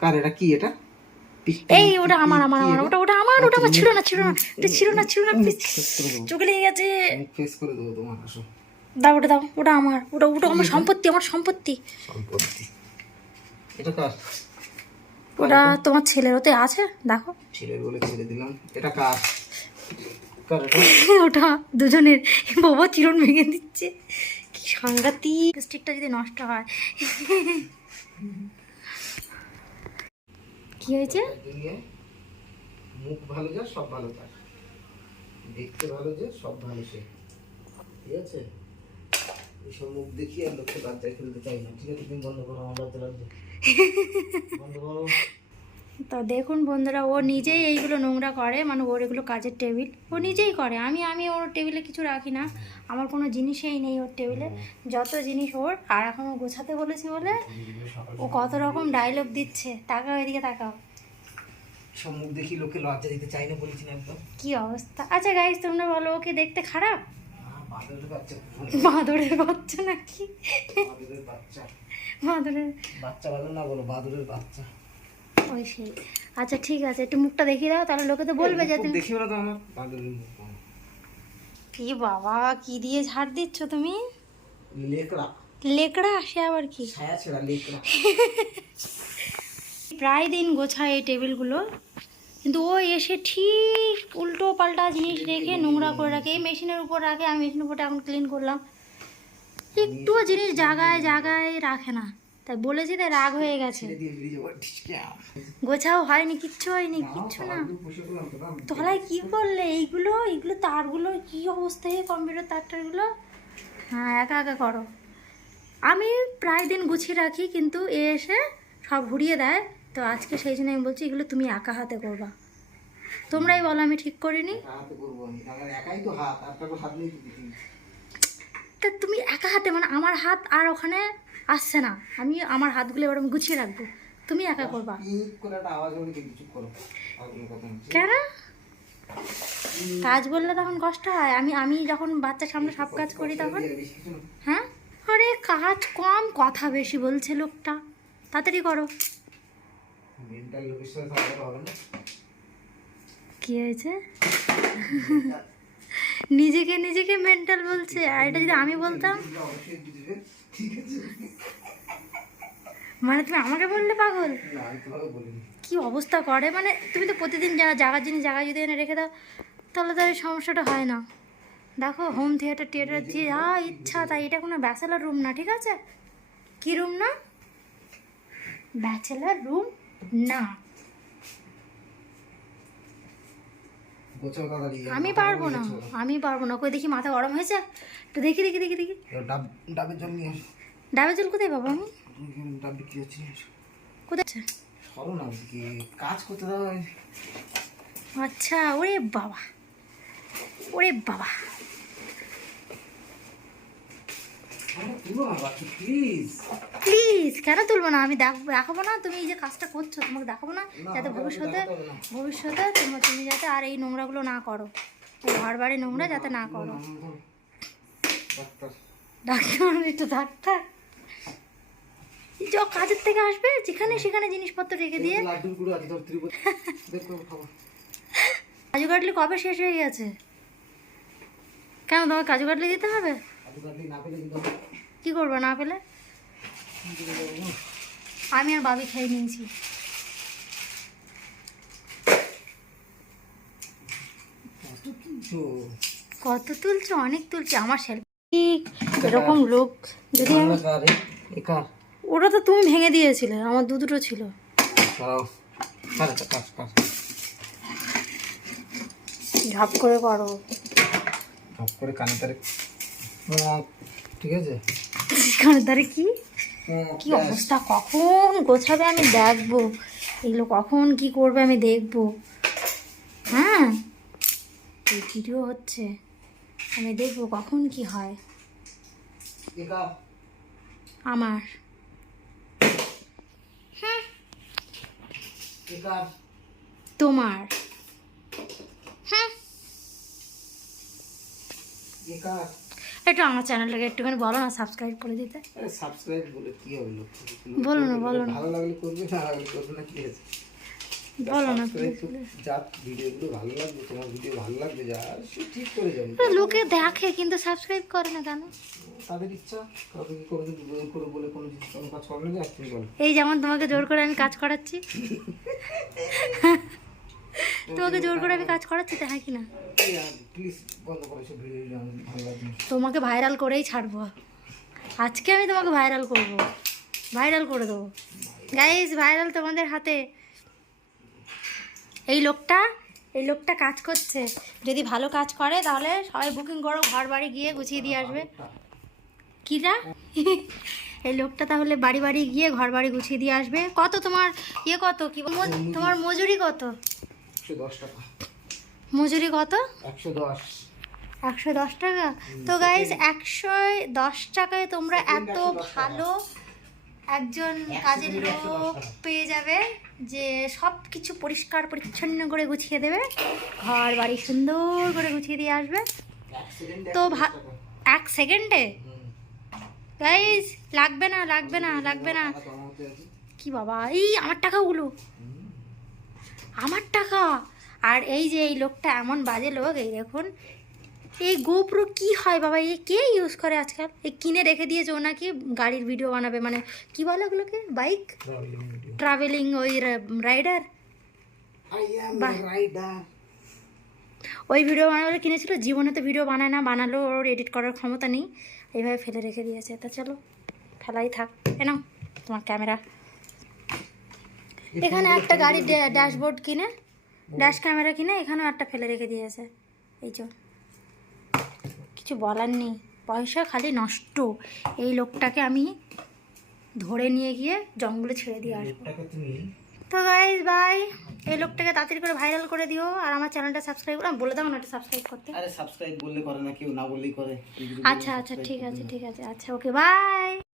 কার এটা? কি এটা? এই ওটা আমার আমার আমার ওটা ওটা আমার ওটা আমার ছিল না ওটা ছিল না চোখে লেগে গেছে। ফেস করে দেবো তোমার। আসো, দাও ওটা দাও, ওটা আমার, ওটা ওটা আমার সম্পত্তি, আমার সম্পত্তি। সম্পত্তি এটা কার? ওটা তোমার ছেলের, ওতে আছে দেখো। ছেলের বলে ছেড়ে দিলাম। এটা কার? কার এটা? ওটা দুজনের। বাবা চিরন ভেঙে দিচ্ছে, কি সাংঘাতিক। স্টিকটা যদি নষ্ট হয়। কি হয়েছে? দুনিয়ায় মুখ ভালো যা সব ভালো তার, দেখতে ভালো যে সব ভালো সে। ঠিক আছে, এইসব মুখ দেখিয়ে আর লোককে বাচ্চায় ফেলতে চাই না। ঠিক আছে, তুমি বন্ধ করো, আমার বাচ্চা লাগবে। বন্ধ করো। তো দেখুন বন্ধুরা, ও নিজেই এইগুলো নোংরা করে, মানে ওর এগুলো কাজের টেবিল ও নিজেই করে। আমি ওর টেবিলে কিছু রাখি না, আমার কোনো জিনিসই নেই ওর টেবিলে, যত জিনিস ওর। আর এখন ও গোছাতে বলেছি বলে ও কত রকম ডায়লগ দিচ্ছে। তাকাও এদিকে তাকাও। সব মুখ দেখি লোকে লজ্জা দিতে চাই না বলেছি না একদম। কি অবস্থা। আচ্ছা গাইস, তোমরা বলো ওকে দেখতে খারাপ? বাদরের বাচ্চা। বাঁদরের বাচ্চা নাকি? বাদরের বাচ্চা। বাঁদরের বাচ্চা বাদর না বলো, বাদরের বাচ্চা। ওই সেই। আচ্ছা ঠিক আছে, একটু মুখটা দেখিয়ে দাও, তাহলে লোকে তো বলবে যে তুমি। দেখিও না তো আমার বাদরের মুখ। কি বাবা, কি দিয়ে ঝাড় দিচ্ছ তুমি? লেকড়া। লেকড়া? সে আবার কি? ছায়া ছেড়া লেকড়া। প্রায় দিন গোছায় এই টেবিলগুলো, কিন্তু ও এসে ঠিক উল্টো পাল্টা জিনিস রেখে নোংরা করে রাখে। এই মেশিনের উপর রাখে, আমি মেশিনের উপরটা এখন ক্লিন করলাম, একটুও জিনিস জায়গায় জায়গায় রাখে না। তাই বলেছি, তাই রাগ হয়ে গেছে। গোছাও হয়নি, কিচ্ছু হয়নি, কিচ্ছু না। তলায় কি করলে? এইগুলো এইগুলো তারগুলো কি অবস্থায়, কম্পিউটার তারটারগুলো। হ্যাঁ, একা একা করো। আমি প্রায় দিন গুছিয়ে রাখি, কিন্তু এ এসে সব ঘুরিয়ে দেয়। তো আজকে সেই জন্য আমি বলছি, এগুলো তুমি একা হাতে করবা। তোমরাই বলো আমি ঠিক করিনি। তা তুমি একা হাতে, মানে আমার হাত আর ওখানে আসছে না, আমি আমার হাতগুলো এবার আমি গুছিয়ে রাখবো, তুমি একা করবা। কেন? কাজ বললে তখন কষ্ট হয়। আমি যখন বাচ্চার সামনে সব কাজ করি তখন। হ্যাঁ, আরে কাজ কম, কথা বেশি বলছে লোকটা। তাড়াতাড়ি করো। কি হয়েছে? নিজেকে নিজেকে মেন্টাল বলছে, আর এটা যদি আমি বলতাম। মানে তুমি আমাকে বললে পাগল? কি অবস্থা করে, মানে তুমি তো প্রতিদিন জায়গার জিনিস জায়গায় যদি এনে রেখে দাও, তাহলে তো এই সমস্যাটা হয় না। দেখো, হোম থিয়েটার টিয়েটার দিয়ে যা ইচ্ছা তাই। এটা কোনো ব্যাচেলার রুম না, ঠিক আছে? কি রুম না? ব্যাচেলার রুম না। আমি পারবো না, আমি পারবো না। কই দেখি, মাথা গরম হয়েছে তো, দেখি দেখি দেখি দেখি। ডাবের জল নিয়ে আস। ডাবের জল কোথায় পাবো আমি? ডাব বিক্রি হচ্ছে। কোথায় আছে? সরো না, কাজ করতে দাও। আচ্ছা, ওরে বাবা, ওরে বাবা। প্লিজ, কেন তুলবো না? আমি দেখাবো না তুমি এই যে কাজটা করছো, তোমাকে দেখাবো না, যাতে ভবিষ্যতে তুমি যাতে আর এই নোংরাগুলো না করো, ঘর বাড়ি নোংরা যাতে না করো। ডাক্তার? একটু ডাক্তার যে কাজের থেকে আসবে, যেখানে সেখানে জিনিসপত্র রেখে দিয়ে। কাজু কাটলি কবে শেষ হয়ে গেছে? কেন, তোমার কাজু কাটলি দিতে হবে? কি করবো না পেলে? আমি আর বাবি খেয়ে নিয়েছি। কত তুলছো? অনেক তুলছি। আমার সেলফি এরকম লোক যদি ওটা তো তুমি ভেঙে দিয়েছিলে, আমার দুটো ছিল। ঝাপ করে করো, ঝাপ করে কানে তারে। ঠিক আছে, কানের ধারে কি কি অবস্থা, কখন গোছাবে আমি দেখবো, এগুলো কখন কি করবে আমি দেখবো। হ্যাঁ, এই ভিডিও হচ্ছে, আমি দেখবো কখন কি হয়। আমার তোমার। হ্যাঁ, একটু আমার চ্যানেলটাকে একটুখানি বলো না সাবস্ক্রাইব করে দিতে। আরে সাবস্ক্রাইব বলে কি হবে লোক? বলো না, বলো না, ভালো লাগলে করবে, না লাগলে করবে না, কি আছে? বলো না Subscribe please, তো যা ভিডিওগুলো ভালো লাগবে, তোমার ভিডিও ভালো লাগবে যা, সে ঠিক করে যাবে। লোকে দেখে কিন্তু সাবস্ক্রাইব করে না কেন? তাদের ইচ্ছা, কাউকে কি করে জোর করে বলে কোনো জিনিস কোনো কাজ করবে না, তুমি বলো। এই যেমন তোমাকে জোর করে আমি কাজ করাচ্ছি, তোমাকে জোর করে আমি কাজ করাচ্ছি, তাই কি না? প্লিজ বন্ধ করো সব ভিডিও, আমার ভালো লাগবে না। তোমাকে ভাইরাল করেই ছাড়বো আজকে, আমি তোমাকে ভাইরাল করব, ভাইরাল করে দেবো গাইস, ভাইরাল তোমাদের হাতে। এই লোকটা কাজ করছে, যদি ভালো কাজ করে তাহলে সবাই বুকিং করো, ঘর বাড়ি গিয়ে গুছিয়ে দিয়ে আসবে। কিরা এই লোকটা তাহলে বাড়ি বাড়ি গিয়ে ঘর বাড়ি গুছিয়ে দিয়ে আসবে। কত তোমার কত কি তোমার মজুরি কত? 110 টাকা মজুরি কত? 110। 110 টাকা? তো গাইজ 110 টাকায় তোমরা এত ভালো একজন কাজের লোক পেয়ে যাবে যে সব কিছু পরিষ্কার পরিচ্ছন্ন করে গুছিয়ে দেবে, ঘর বাড়ি সুন্দর করে গুছিয়ে দিয়ে আসবে। তো 1 সেকেন্ডে গাইজ, লাগবে না লাগবে না লাগবে না। কি বাবা, এই আমার টাকাগুলো, আমার টাকা। আর এই যে এই লোকটা এমন বাজে লোক, এই দেখুন এই গোপ্রো কি হয় বাবা, এই কে ইউজ করে আজকাল? এই কিনে রেখে দিয়েছে ও, নাকি গাড়ির ভিডিও বানাবে, মানে কি বলে ওগুলোকে, বাইক ট্রাভেলিং, ওই রাইডার, ওই ভিডিও বানাবে কিনেছিল। জীবনে তো ভিডিও বানায় না, বানালেও ওর এডিট করার ক্ষমতা নেই, এইভাবে ফেলে রেখে দিয়েছে। তা চলো ফেলাই থাক, এনাও তোমার ক্যামেরা। এখানে একটা গাড়ির ড্যাশবোর্ড কিনে, ড্যাশ ক্যামেরা কিনে এখানেও একটা ফেলে রেখে দিয়েছে। এই যে কিছু বলার নেই, পয়সা খালি নষ্ট। এই লোকটাকে আমি ধরে নিয়ে গিয়ে জঙ্গলে ছেড়ে দিয়ে আসবো। তো গাইজ বাই, এই লোকটাকে তাড়াতাড়ি করে ভাইরাল করে দিও, আর আমার চ্যানেলটা সাবস্ক্রাইব বলে দাও না, একটা সাবস্ক্রাইব করতে। আরে সাবস্ক্রাইব বললে করে না কেউ, না বললেই করে। আচ্ছা আচ্ছা ঠিক আছে ঠিক আছে, আচ্ছা ওকে বাই।